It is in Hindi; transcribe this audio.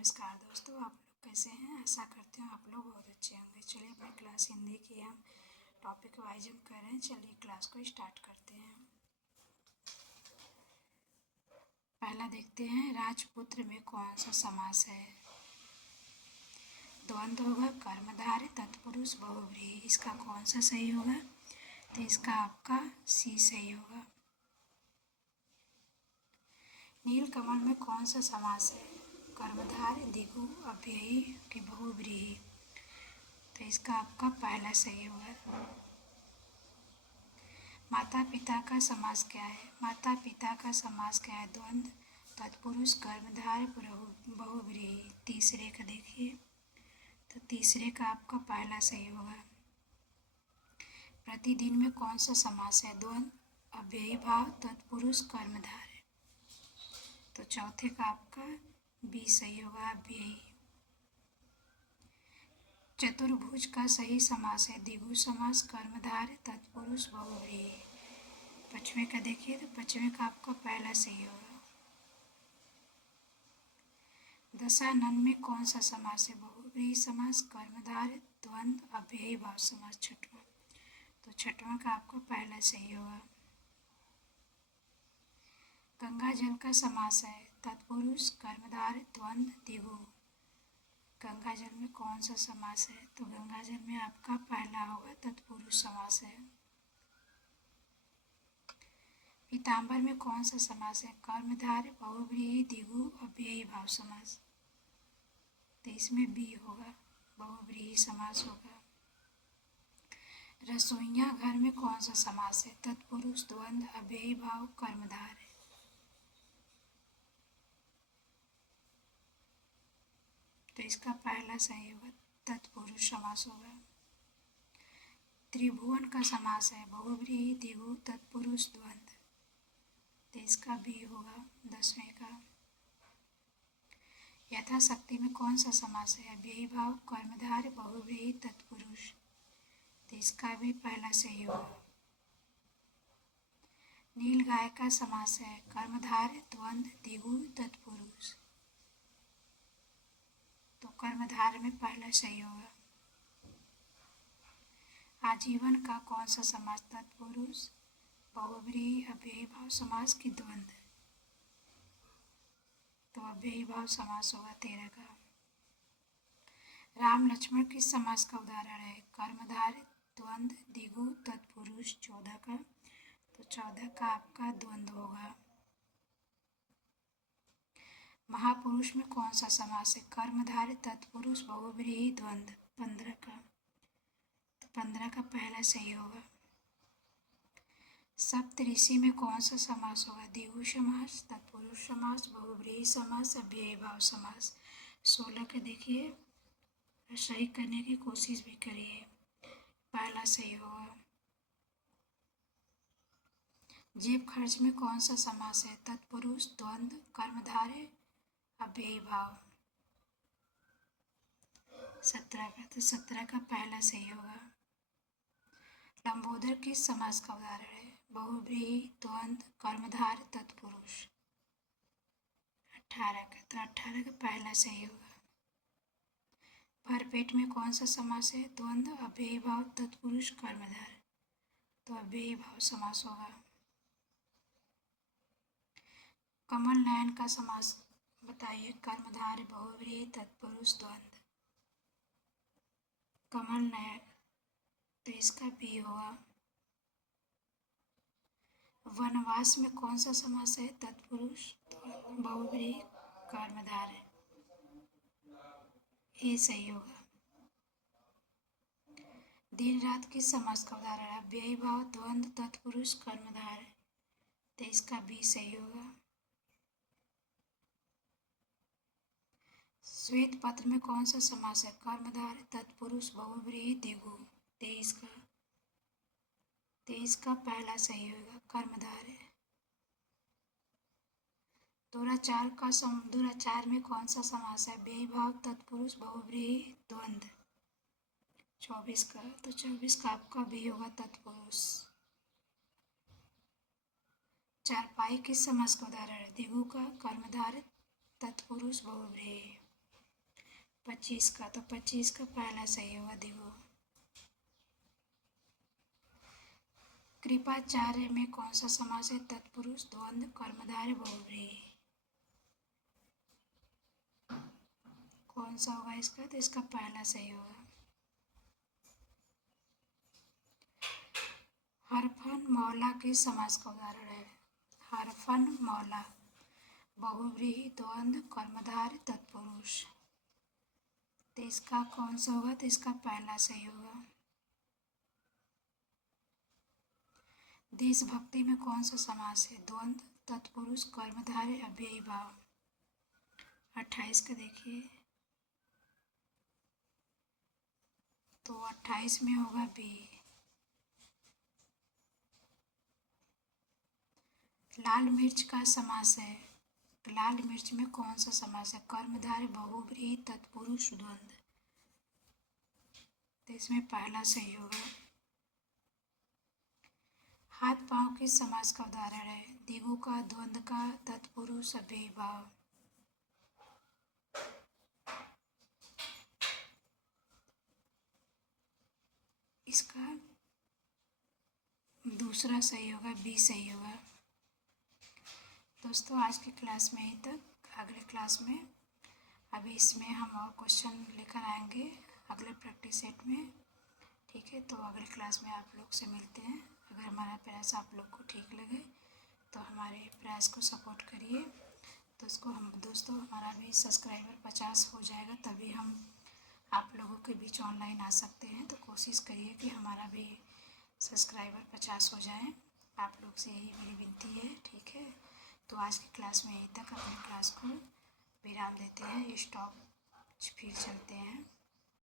नमस्कार दोस्तों, आप लोग कैसे हैं। आशा करती हूँ आप लोग बहुत अच्छे होंगे। चलिए अपनी क्लास हिंदी की हम टॉपिक वाइज हम कर रहे हैं। चलिए क्लास को स्टार्ट करते हैं। पहला देखते हैं, राजपुत्र में कौन सा समास है। द्वंद्व होगा, कर्मधारय, तत्पुरुष, बहुव्रीहि। इसका कौन सा सही होगा, तो इसका आपका सी सही होगा। नीलकमल में कौन सा समास है, कर्मधारय, द्विगु, अव्ययी कि बहुव्रीहि। तो इसका आपका पहला सही होगा। माता पिता का समास क्या है, माता पिता का समास क्या है, द्वंद्व, तत्पुरुष, कर्मधारय, बहुव्रीहि। तीसरे का देखिए, तो तीसरे का आपका पहला सही होगा। प्रतिदिन में कौन सा समास है, द्वंद्व, अव्ययी भाव, तत्पुरुष, कर्मधारय। तो चौथे का आपका बी सही होगा, अव्ययी। चतुर्भुज का सही समास है, द्विगु समास, कर्मधारय, तत्पुरुष, बहुव्रीहि। पांचवें का देखिए, तो पांचवें का आपका पहला सही होगा। दशानन में कौन सा समास है, बहुव्रीहि समास, कर्मधारय, द्वंद्व, अव्ययी भाव समास। छठवां, तो छठवां का आपका पहला सही होगा। गंगा जल का समास है, तत्पुरुष, कर्मधारय, द्वंद्व, द्विगु। गंगा जल में कौन सा समास है, तो गंगा जल में आपका पहला होगा, तत्पुरुष समास है। पीताम्बर में कौन सा समास है, कर्मधारय, बहुव्रीहि, द्विगु, अव्ययी भाव समास। तो इसमें बी होगा, बहुव्रीहि समास होगा। रसोइया घर में कौन सा समास है, तत्पुरुष, द्वंद्व, अव्ययी भाव, कर्मधारय। तो इसका पहला सही होगा, तत्पुरुष समास होगा। त्रिभुवन का समास है, बहुव्रीहि, द्विगु, तत्पुरुष, द्वंद्व। तो इसका बी होगा, 10वें का। यथाशक्ति में कौन सा समास है, अव्ययी भाव, कर्मधारय, बहुव्रीहि, तत्पुरुष। तो इसका भी पहला सही होगा। नील गाय का समास है, कर्मधारय, द्वंद्व, द्विगु, तत्पुरुष। तो कर्मधारय में पहला सही होगा। आजीवन का कौन सा समास, तत्पुरुष, बहुव्रीहि, अव्ययी भाव समास की द्वंद्व। तो अव्ययी भाव समास होगा, 13 का। राम लक्ष्मण किस समास का उदाहरण है, कर्मधारय, द्वंद्व, द्विगु, तत्पुरुष। 14 का, तो 14 का आपका द्वंद्व होगा। महापुरुष में कौन सा समास है, कर्मधारय, तत्पुरुष, बहुव्रीहि, द्वंद्व। 15 का, तो 15 का पहला सही होगा। सप्तऋषि में कौन सा समास होगा, द्विगु समास, तत्पुरुष समास, बहुव्रीहि समास, अव्ययी भाव समास। 16 के देखिए, सही करने की कोशिश भी करिए, पहला सही होगा। जेब खर्च में कौन सा समास है, तत्पुरुष, द्वंद्व, कर्मधारय, अव्ययी भाव। 17 का, तो 17 का पहला सही होगा। लंबोदर किस समास का उदाहरण है, बहुव्रीहि, द्वंद्व, कर्मधारय, तत्पुरुष। 18 का, तो 18 का पहला सही होगा। भरपेट में कौन सा समास है, द्वंद्व, अव्ययी भाव, तत्पुरुष, कर्मधारय। तो अव्ययी भाव समास होगा। कमल नयन का समास बताइए, कर्मधारय, बहुव्रीहि, तत्पुरुष, द्वंद्व। कमल नयन, तो इसका बी होगा। वनवास में कौन सा समास है, तत्पुरुष, बहुव्रीहि, कर्मधारय। ये सही होगा। दिन रात किस समास का उदाहरण है, अव्ययी भाव, द्वंद्व, तत्पुरुष, कर्मधारय। तो इसका बी सही होगा। श्वेत पत्र में कौन सा समास है, कर्मधारय, तत्पुरुष, बहुव्रीहि, द्विगु। 23 का, 23 का पहला सही होगा, कर्मधारय। दुराचार में कौन सा समास है, अव्ययी भाव, तत्पुरुष, बहुव्रीहि, द्वंद्व। 24 का, तो 24 का आपका बी होगा, तत्पुरुष। चारपाई किस समास का उदाहरण है, द्विगु का, कर्मधारय, तत्पुरुष, बहुव्रीहि। 25 का, तो 25 का पहला सही होगा देखो। कृपाचार्य में कौन सा समास है? तत्पुरुष, द्वंद्व, कर्मधारय, बहुव्रीहि। कौन सा होगा इसका? तो इसका पहला सही होगा। हरफन मौला किस समास का उदाहरण है? हरफन मौला, बहुव्रीहि, द्वंद्व, कर्मधारय, तत्पुरुष। तो इसका कौन सा होगा? तो इसका पहला सही होगा। देशभक्ति में कौन सा समास है? द्वंद्व, तत्पुरुष, कर्मधारय, अव्ययी भाव। 28 का देखिए, तो 28 में होगा बी। लाल मिर्च का समास है, लाल मिर्च में कौन सा समास है? कर्मधारय, बहुव्रीहि, तत्पुरुष, द्वंद्व। तो इसमें पहला सही होगा। हाथ पांव किस समास का उदाहरण है? द्विगु का, द्वंद्व का, तत्पुरुष, अव्ययी भाव। इसका दूसरा सही होगा, बी सही होगा। दोस्तों आज की क्लास में ही तक, अगले क्लास में अभी इसमें हम और क्वेश्चन लेकर आएंगे अगले प्रैक्टिस सेट में। ठीक है, तो अगले क्लास में आप लोग से मिलते हैं। अगर हमारा प्रयास आप लोग को ठीक लगे तो हमारे प्रयास को सपोर्ट करिए। तो उसको हम दोस्तों, हमारा भी सब्सक्राइबर 50 हो जाएगा, तभी हम आप लोगों के बीच ऑनलाइन आ सकते हैं। तो कोशिश करिए कि हमारा भी सब्सक्राइबर 50 हो जाए। आप लोग से यही मेरी विनती है। ठीक है, तो आज की क्लास में यहीं तक अपनी क्लास को विराम देते हैं, स्टॉप फिर चलते हैं।